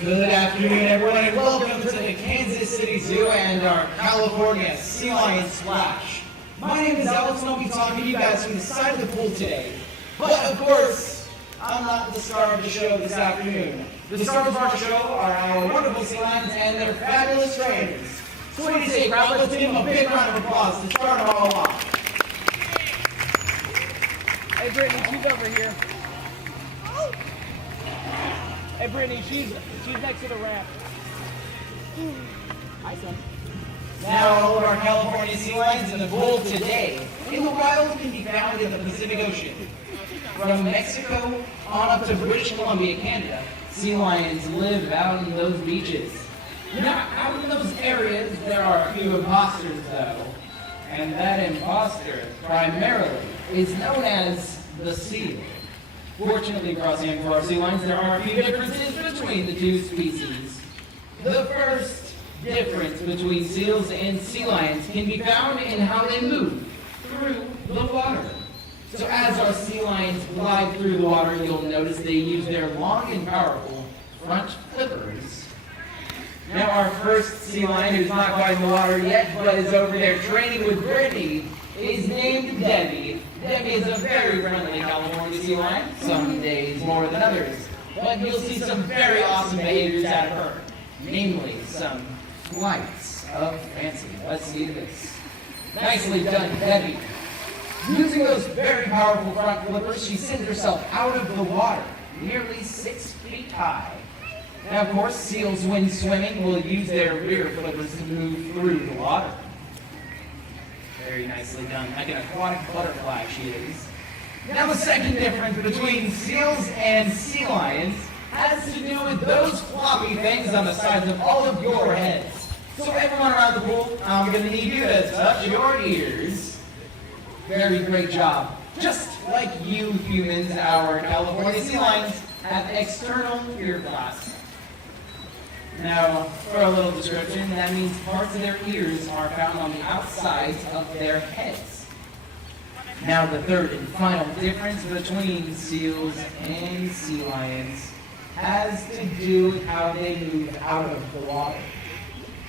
Good afternoon, everyone, and welcome to the Kansas City Zoo and our California Sea Lion Splash. My name is Alex, and I'll be talking to you guys from the side of the pool today. But, of course, I'm not the star of the show this afternoon. The stars of our show are our wonderful sea lions and their fabulous trainers. So what do you say, crowd? Let's give them a big round of applause to start them all off. Hey, Brittany, she's over here. Hey, Brittany, she's next to the ramp. Hi, son. Now, all of our California sea lions in the pool today in the wild can be found in the Pacific Ocean. From Mexico on up to British Columbia, Canada, sea lions live out in those beaches. Now, out in those areas, there are a few imposters, though. And that imposter, primarily, is known as the seal. Fortunately for us and for our sea lions, there are a few differences between the two species. The first difference between seals and sea lions can be found in how they move through the water. So as our sea lions glide through the water, you'll notice they use their long and powerful front flippers. Now our first sea lion, who's not quite in the water yet, but is over there training with Brittany, is named Debbie. Debbie is a very friendly California sea lion, some days more than others. But you'll see some very awesome behaviors out of her, namely some flights of fancy. Let's see this. Nicely done, Debbie. Using those very powerful front flippers, she sends herself out of the water, nearly 6 feet high. Now, of course, seals, when swimming, will use their rear flippers to move through the water. Very nicely done, like an aquatic butterfly she is. Now, the second difference between seals and sea lions has to do with those floppy things on the sides of all of your heads. So everyone around the pool, I'm going to need you to touch your ears. Very great job. Just like you humans, our California sea lions have external ear flaps. Now, for a little description, that means parts of their ears are found on the outsides of their heads. Now, the third and final difference between seals and sea lions has to do with how they move out of the water.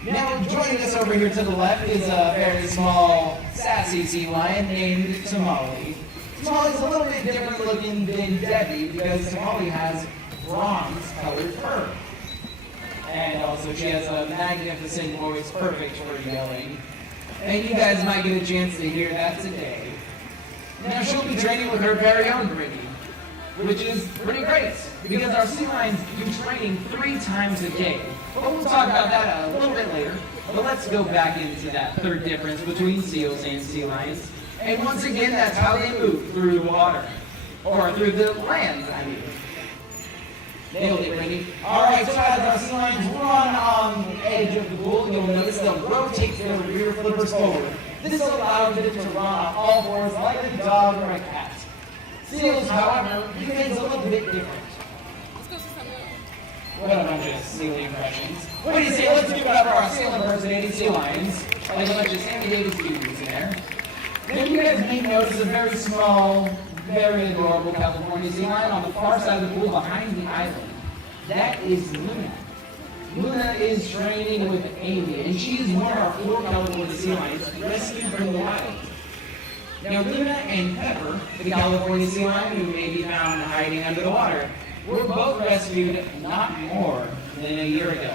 Now, joining us over here to the left is a very small, sassy sea lion named Tamale. Tamale's a little bit different looking than Debbie because Tamale has bronze-colored fur. And also she has a magnificent voice, perfect for yelling. And you guys might get a chance to hear that today. Now she'll be training with her very own Brittany, which is pretty great, because our sea lions do training 3 times a day. But we'll talk about that a little bit later. But let's go back into that third difference between seals and sea lions. And once again, that's how they move through the water. Or through the land, I mean. Nailed it, Brittany. Alright, so as our sea lions run on the edge of the pool, you'll notice they'll rotate their rear flippers forward. This allows them to run on all fours like a dog or a cat. Seals, however, do things a little bit different. What a bunch of seal impressions. What do you say? Let's give it up for our seal impersonating sea lions. Like a bunch of Sammy Davis Juniors in there. Then you guys may notice a very small, very adorable California sea lion on the far side of the pool behind the island. That is Luna. Luna is training with Amy, and she is one of our 4 California sea lions rescued from the wild. Now, Luna and Pepper, the California sea lion who may be found hiding under the water, were both rescued not more than a year ago.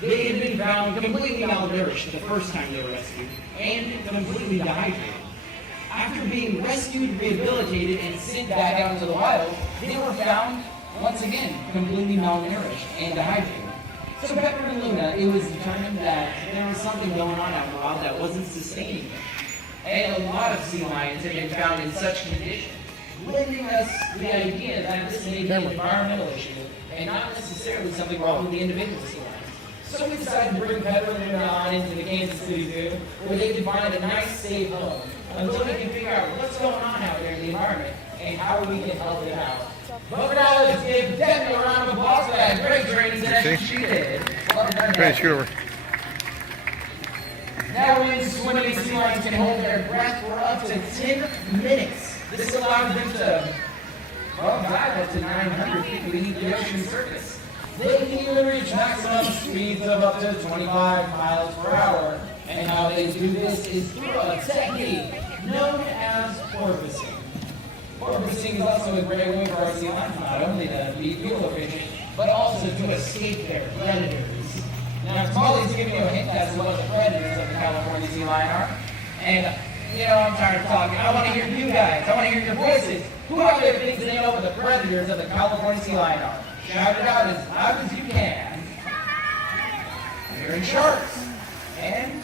They had been found completely malnourished the first time they were rescued, and completely dehydrated. After being rescued, rehabilitated, and sent back out into the wild, they were found, once again, completely malnourished and dehydrated. So Pepper and Luna, it was determined that there was something going on out in the wild that wasn't sustaining them. And a lot of sea lions have been found in such condition, lending us the idea that this may be an environmental issue and not necessarily something wrong with the individual sea lions. So we decided to bring Pepper and Luna on into the Kansas City Zoo where they can find a nice, safe home until we can figure out what's going on out there in the environment and how we can help them out. But for now, let's give Debbie a round of applause for that great training session she did. Great, scoot over. Now in swimming, sea lions can hold their breath for up to 10 minutes. This allows them to dive up to 900 feet beneath the ocean surface. They can even reach maximum speeds of up to 25 miles per hour. And how they do this is through a technique known as porpoising. Porpoising is also a great way for our sea lions not only to beat fish, but also to escape their predators. Now, Tamale's giving you a hint as to what the predators of the California sea lion are. And, you know, I'm tired of talking. I want to hear you guys. I want to hear your voices. Who out there thinks they know what the predators of the California sea lion are? Shout it out as loud as you can. You're in sharks. And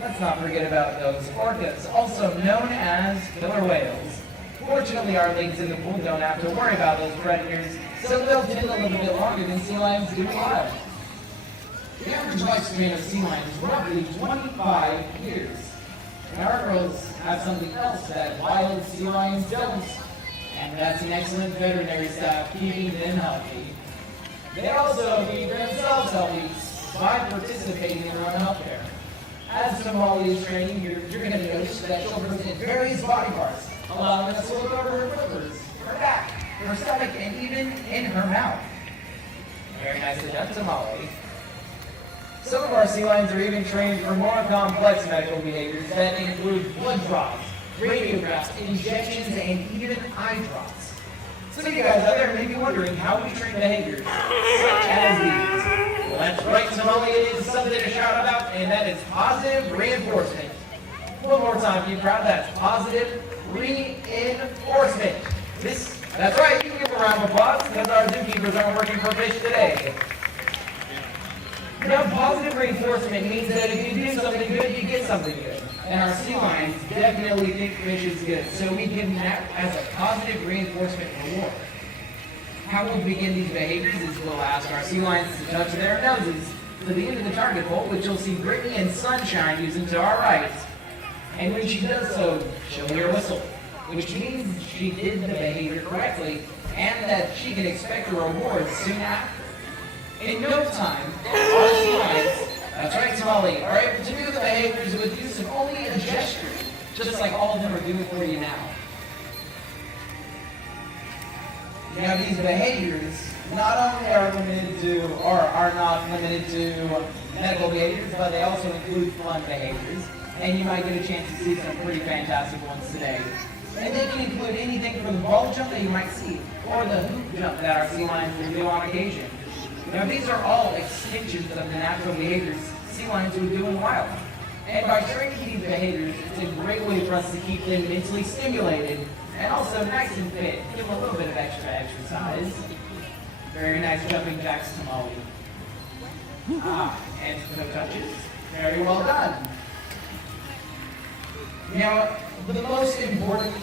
let's not forget about those orcas, also known as killer whales. Fortunately, our ladies in the pool don't have to worry about those predators, so they'll tend a little bit longer than sea lions do wild. The average lifespan of sea lions is roughly 25 years. And our girls have something else that wild sea lions don't, and that's an excellent veterinary staff keeping them healthy. They also keep themselves healthy by participating in their own healthcare. As Tamale is training, you're going to notice that she'll present various body parts, allowing us to look over her flippers, her back, her stomach, and even in her mouth. Very nicely done, Tamale. Some of our sea lions are even trained for more complex medical behaviors that include blood draws, radiographs, injections, and even eye drops. So you guys out there may be wondering how we train behaviors such as these. Well, that's right, Tamale, it is something to shout about, and that is positive reinforcement. One more time, be proud, that's positive reinforcement. That's right, you can give a round of applause because our zookeepers aren't working for fish today. Now, positive reinforcement means that if you do something good, you get something good. And our sea lions definitely think fish is good, so we give them that as a positive reinforcement reward. How we'll begin these behaviors is we'll ask our sea lions to touch their noses to the end of the target pole, which you'll see Brittany and Sunshine using to our right. And when she does so, she'll hear a whistle, which means she did the behavior correctly and that she can expect a reward soon after. In no time, our sea lions, that's right, Tamale, are able to do the behaviors with use of only a gesture, just like all of them are doing for you now. Now, these behaviors not only are not limited to medical behaviors, but they also include fun behaviors. And you might get a chance to see some pretty fantastic ones today. And they can include anything from the ball jump that you might see, or the hoop jump that our sea lions will do on occasion. Now, these are all extensions of the natural behaviors sea lions would do in the wild. And by training these behaviors, it's a great way for us to keep them mentally stimulated and also nice and fit. Give them a little bit of extra exercise. Very nice jumping jacks, Tamale. And no touches. Very well done. Now, the most important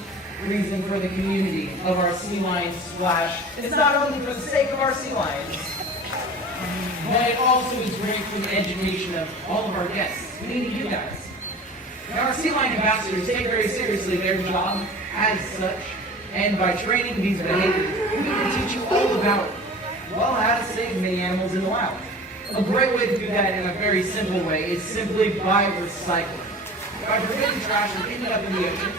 reason for the community of our sea lions splash is not only for the sake of our sea lions, but it also is great for the education of all of our guests, meaning you guys. Now, our sea lion ambassadors take very seriously their job as such, and by training these behaviors, we can teach you all about, well, how to save many animals in the wild. A great way to do that in a very simple way is simply by recycling. By preventing trash from ending up in the oceans,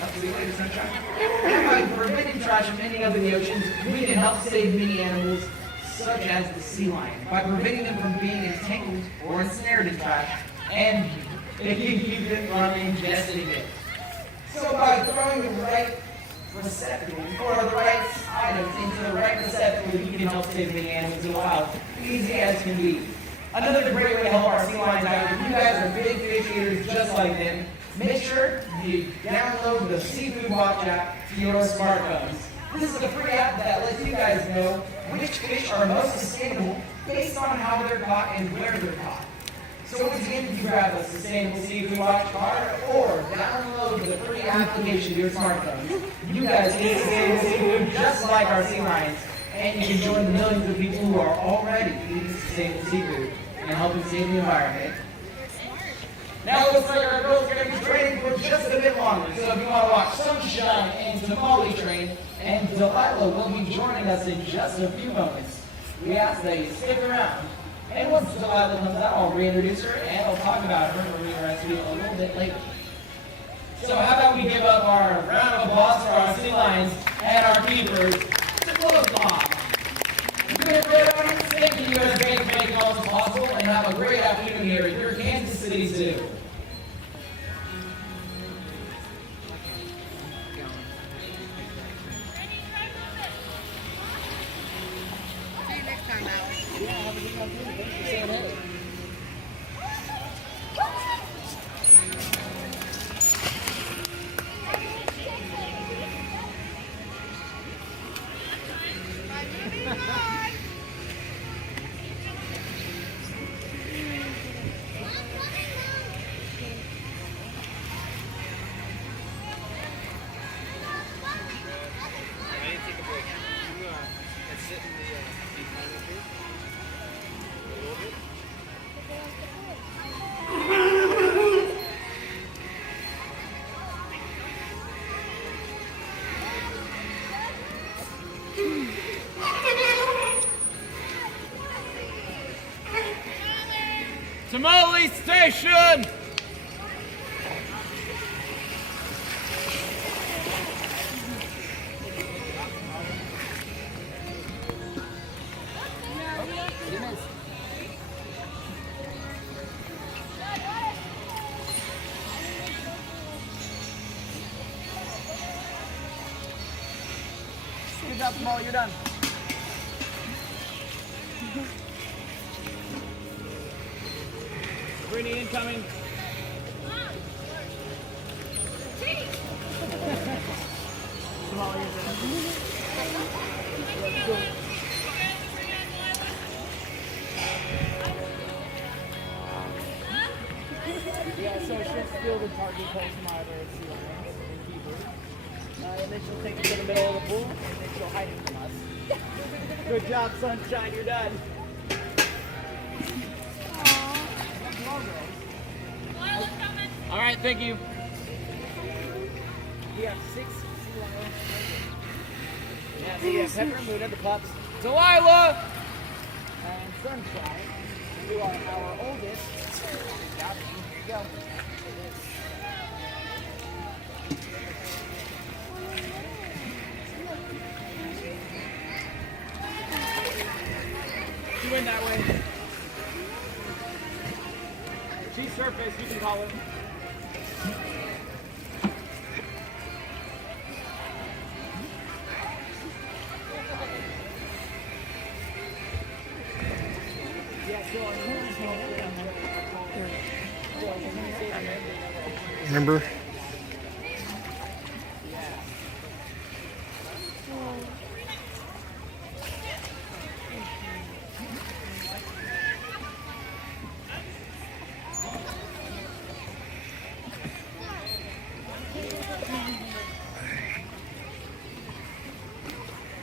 by preventing trash from ending up in the oceans, we can help save many animals, such as the sea lion, by preventing them from being entangled or ensnared in trash, and if you keep them from ingesting it. So by throwing the right receptacle or the right items into the right receptacle, you can help save many animals in the wild, easy as can be. Another great way to help our sea lions out, if you guys are big fish eaters just like them, make sure you download the Seafood Watch app to your smartphones. This is a free app that lets you guys know which fish are most sustainable based on how they're caught and where they're caught. So once again, you grab a Sustainable Seafood Watch card or download the free application to your smartphones. You guys can sustain seafood just like our sea lions, and you can join the millions of people who are already eating sustainable seafood and helping save the environment. Now it looks like our girls are going to be training for just a bit longer, so if you want to watch Sunshine and Tamale train, and Delilah will be joining us in just a few moments. We ask that you stick around. And once Delilah comes out, I'll reintroduce her and I'll talk about her marine rescue a little bit later. So how about we give up our round of applause for our sea lions and our keepers to close off. Tamale station! Good job, Tamale, you're done. Brittany incoming. Tamale, you're done. Yeah, so she'll steal the target calls from either of sea lions and beavers. And then she'll take it to the middle of the pool, and then she'll hide it from us. Good job, Sunshine, you're done. All right, thank you. We have 6 sea lions. Yeah, so you have Pepper and Luna, the pups. Delilah! And Sunshine, who are our oldest. Got it. Here you go. You went that way. She's surface, you can call it. Remember?